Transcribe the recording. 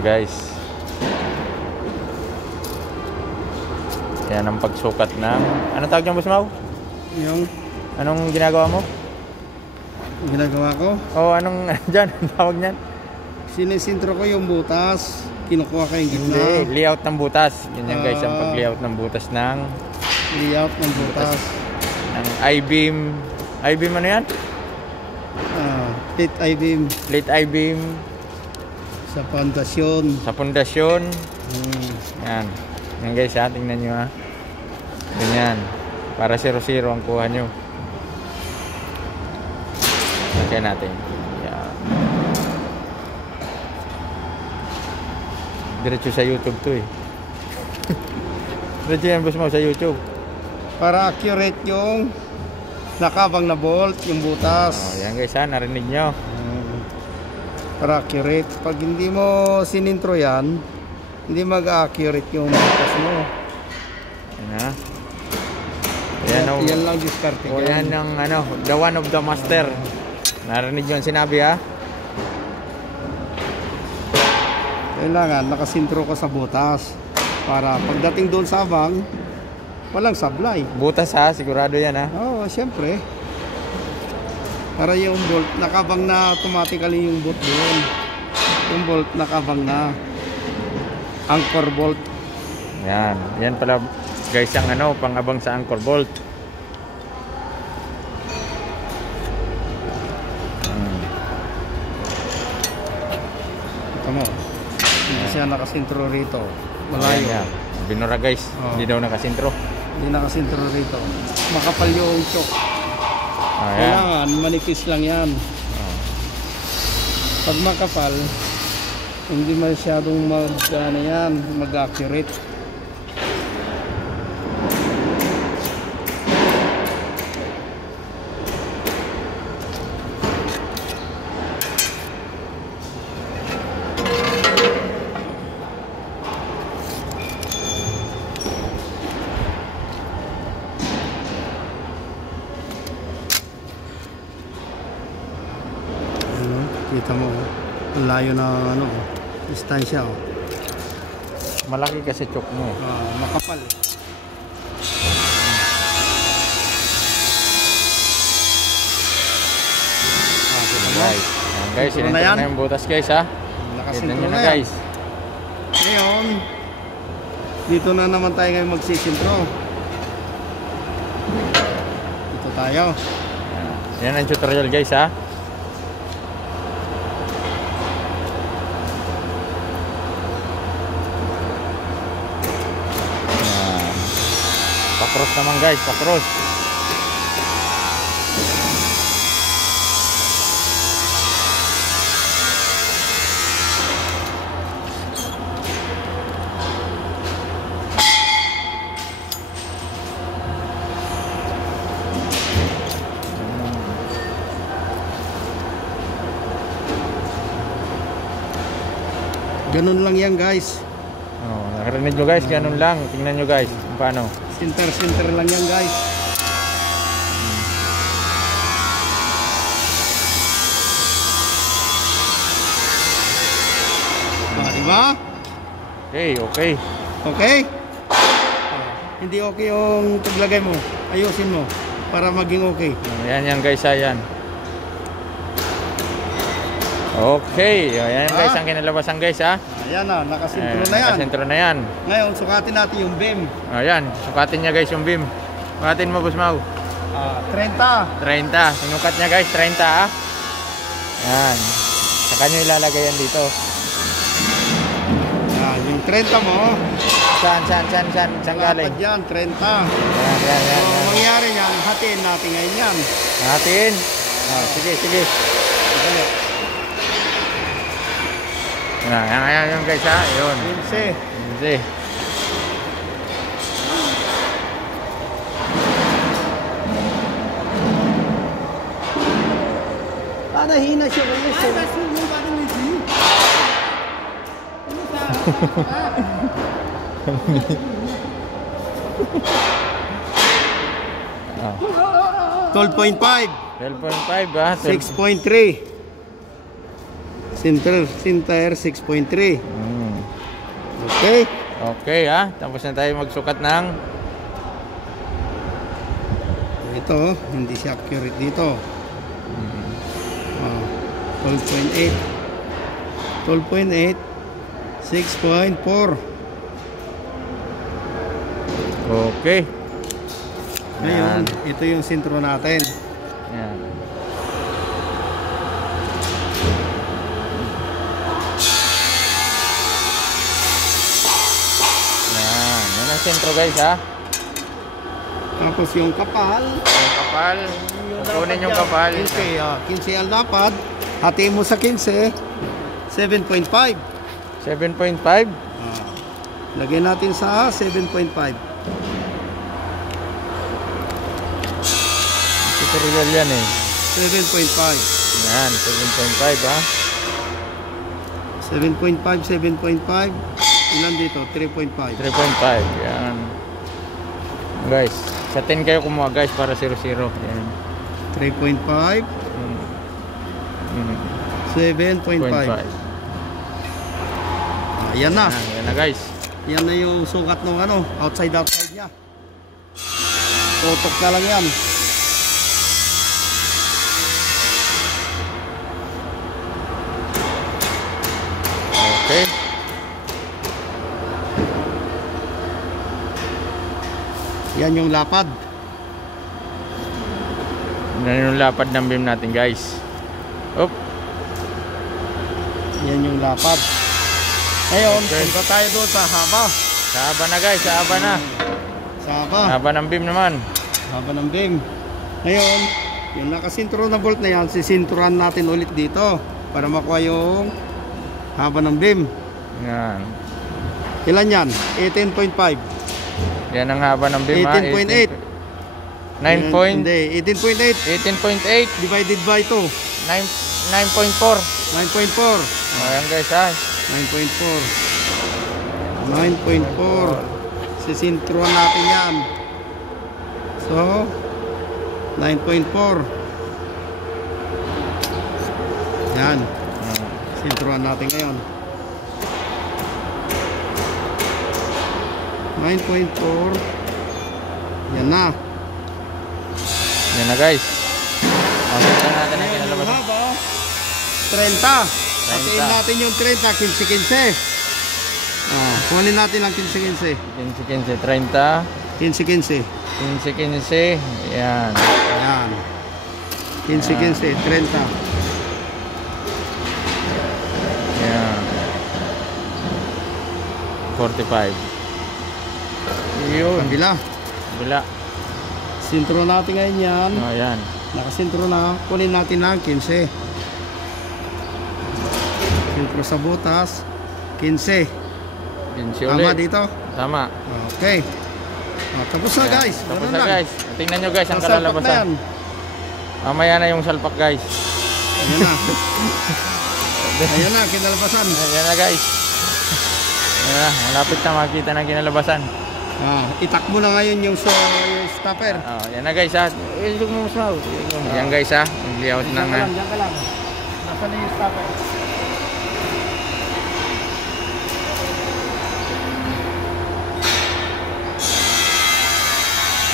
guys. Yan ang pagsukat ng... Anong tawag niyan, Boss Mau? Yung Anong ginagawa mo? ginagawa ko, Anong dyan? Ang tawag niyan? sinisintro ko yung butas, kinukuha ko yung gitna. Hindi, layout ng butas. Ganyan guys, ang pag-layout ng butas ng... Layout ng butas. Ng I-beam. I-beam ano yan? Plate I-beam. Plate I-beam. Sa pundasyon. Sa pundasyon. Yan. Yan guys ha, tingnan nyo ha. Ganyan. Para 0-0 ang kuha nyo. Lagyan natin. Yan. Diretso sa YouTube to eh. Diretso yan, Boss Mau, sa YouTube. Para accurate yung nakabang na bolt, yung butas. Yan guys ha, narinig nyo. Para accurate. Pag hindi mo sinintro yan, hindi mag-accurate yung butas mo. Yan ha. Yan lang diskarte. Yan ang ano, the one of the master. Narinig nyo ang sinabi ha. Kailangan nakasintro ka sa butas para pagdating doon sa abang, walang sablay. Butas ha, sigurado yan ha. Oo, siyempre. Para yung bolt, nakabang na automatically yung bolt doon. Yung bolt nakabang na. Anchor bolt. Yan. Yan pala guys ang ano, pang-abang sa anchor bolt. Ito mo. Hindi siya nakasintro rito. Malayo. Yan. Binura guys. Hindi daw nakasintro. Hindi nakasintro rito. Makapal yung choke. Kailangan manipis lang yan. Pag makapal, hindi masyadong mag-accurate. Kita mo, ang layo na ano, distansya. Malaki kasi choke mo. Makapal. Guys, sinintro na yung butas guys ha. Nakasintro na guys. Ngayon, dito na naman tayo ngayon magsisintro. Dito tayo. Yan ang tutorial guys ha. Pa-cross naman guys, pa-cross. Ganun lang yan guys. Nakarinig nyo guys, ganun lang. Tingnan nyo guys kung paano. Center lang yan guys. Diba? Okay. Okay? Hindi okay yung paglagay mo. Ayusin mo para maging okay. Yan guys ha, yan. Okay, yan guys ang kinalabasan guys ha. Ayan na, nakasintro na yan. Nakasintro na yan. Ngayon, sukatin natin yung beam. Ayan, sukatin niya guys yung beam. Sukatin mo, Boss Mau. 30. 30. Sinukat niya guys, 30 ha. Yan. Saka nyo ilalagay yan dito. Yan, yung 30 mo. Saan galing? Lapad yan, 30. Yan. So, mangyari yan, hatiin natin ngayon yan. Hatiin? Sige. Yan guys ha. Yun. 15. Hina siya ulit. $12.5 ha. 6.3 Center 6.3 Okay? Okay ha, tapos na tayo magsukat ng Ito, hindi siya accurate dito. 12.8. 12.8. 6.4. okay. Ngayon, ito yung sintro natin. Yan. Yan ang sentro guys ha. Tapos yung kapal. Yung kapal. Kunin yung kapal. 15 ang lapad. Hati mo sa 15. 7.5. 7.5. Lagyan natin sa 7.5. Tutorial yan eh. 7.5. Yan, 7.5 ha. 7.5, 7.5. Ilan dito? 3.5. 3.5. Yan. Guys, sa 10 kayo kumuha guys para 0-0. Yan. 3.5. 7.5. 0.5. Yan na. Yan na guys. Yan na yung sukat ng ano, outside niya. Tutok na lang yan. Okay. Yan yung lapad. Yan yung lapad ng beam natin guys. Op. Yan yung lapad. Ngayon, Okay. punta tayo doon sa haba. Sa haba na guys, sa haba na. Sa haba. Haba ng beam naman. Haba ng beam. Ngayon, yung nakasintro na bolt na yan, sisinturan natin ulit dito para makuha yung haba ng beam. Yan. Ilan yan? 18.5. Yan ang haba ng beam ha. 18.8. 9 point. Hindi, 18.8 18.8. divided by 2. 9.4. 9.4. Ayan guys ha. 9.4. 9.4. Sisintruan natin yan. So, 9.4. Yan. Sintruan natin ngayon. 9.4. Yan na. Yan na guys. Makita natin ang Ngayon, yung kinalabas. haba, 30. Patiin natin yung 30, 15-15. Kunin natin ang 15-15. 15, 30. 15-15. 15, 15. Yan. Ayan. 15-15, 30. Yan. 45. Yun. Kabila. Bila. Sintro natin ngayon yan. O yan. Nakasintro na. Kunin natin lang 15. Sintro sa butas. 15. 15 Tama ulit. dito? Tama. Okay. Tapos na Yan. guys. Tapos Ganun na lang. guys. Tingnan nyo guys ang Ang salpak na yan. kalalabasan. Mamaya na yung salpak guys. Ayan na. Ayan na, kinalabasan. Ayan na guys. Ayan na. Malapit na makita ng kinalabasan. Itak mo na ngayon yung stopper. Oh, yan na guys ha. Ilog mo mas mau. Yan guys ha. Ang layout ng Diyan ka lang. Nasaan na yung stopper?